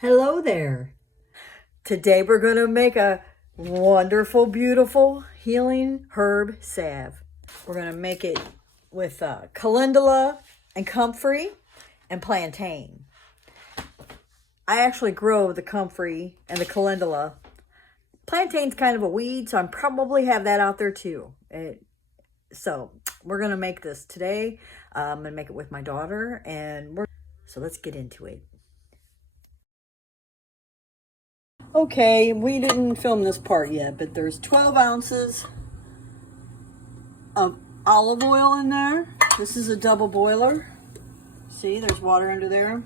Hello there. Today we're going to make a wonderful, beautiful healing herb salve. We're going to make it with Calendula and Comfrey and Plantain. I actually grow the Comfrey and the Calendula. Plantain's kind of a weed, so I probably have that out there too. So we're going to make this today. I'm going to make it with my daughter, so let's get into it. Okay, we didn't film this part yet, but there's 12 ounces of olive oil in there. This is a double boiler. See, there's water under there.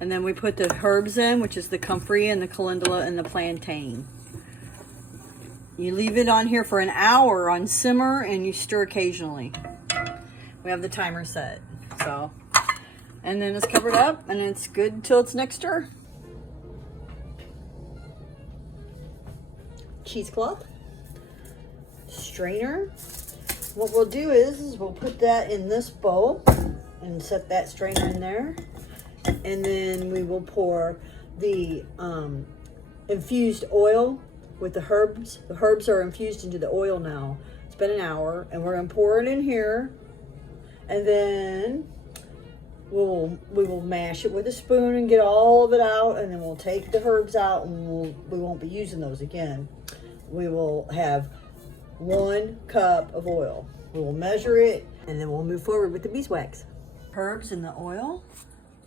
And then we put the herbs in, which is the comfrey and the calendula and the plantain. You leave it on here for an hour on simmer and you stir occasionally. We have the timer set. And then it's covered up and it's good till it's next stir. Cheesecloth, strainer. What we'll do is we'll put that in this bowl and set that strainer in there, and then we will pour the infused oil with the herbs. The herbs are infused into the oil now. It's been an hour, and we're gonna pour it in here, and then we will mash it with a spoon and get all of it out, and then we'll take the herbs out, and we won't be using those again. We will have 1 cup of oil. We will measure it, and then we'll move forward with the beeswax. Herbs in the oil.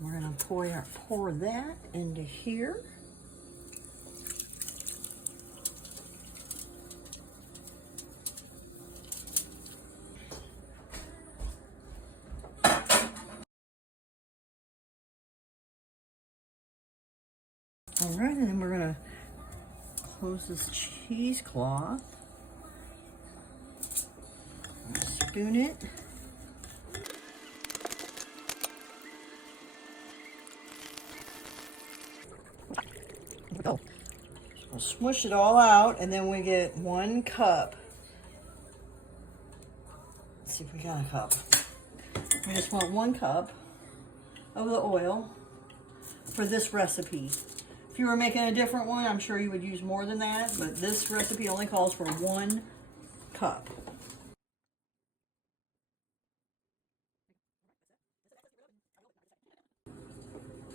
We're gonna pour that into here. All right, and then we're gonna close this cheesecloth. Spoon it. We'll smush it all out, and then we get 1 cup. Let's see if we got a cup. We just want 1 cup of the oil for this recipe. If you were making a different one, I'm sure you would use more than that, but this recipe only calls for 1 cup.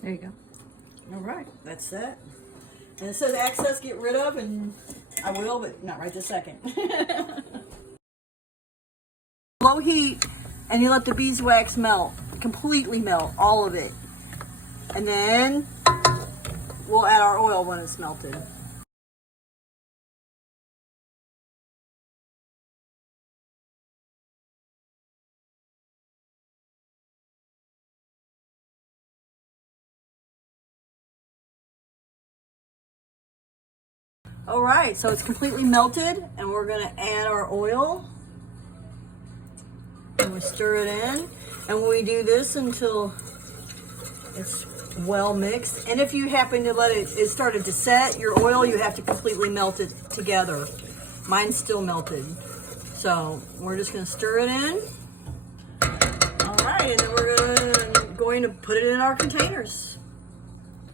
There you go. All right, that's that. And it says excess get rid of, and I will, but not right this second. Low heat, and you let the beeswax melt, completely melt, all of it. And then we'll add our oil when it's melted. All right, so it's completely melted, and we're gonna add our oil. And we stir it in, and we do this until it's well mixed. And if you happen to let it started to set, your oil, you have to completely melt it together. Mine's still melted. So we're just gonna stir it in. All right, and then we're going to put it in our containers.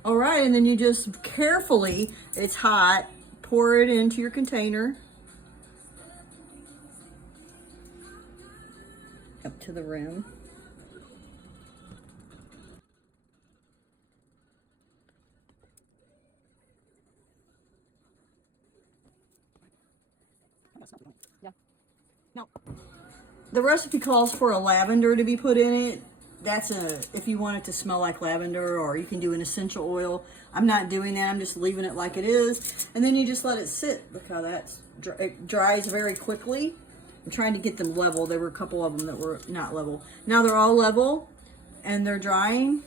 All right, and then you just carefully, it's hot, pour it into your container. Up to the rim. Yeah. Now, the recipe calls for a lavender to be put in it. That's if you want it to smell like lavender, or you can do an essential oil. I'm not doing that. I'm just leaving it like it is. And then you just let it sit. Look how it dries very quickly. I'm trying to get them level. There were a couple of them that were not level. Now they're all level and they're drying.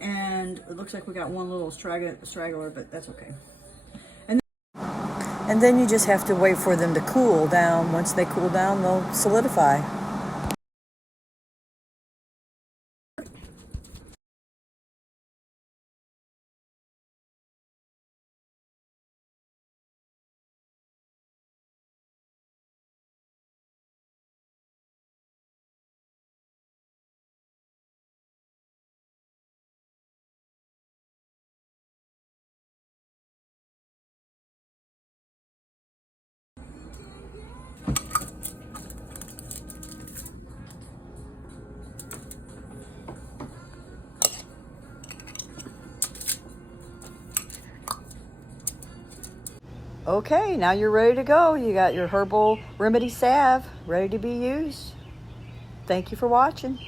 And it looks like we got one little straggler, but that's okay. And then you just have to wait for them to cool down. Once they cool down, they'll solidify. Okay, now you're ready to go. You got your herbal remedy salve ready to be used. Thank you for watching.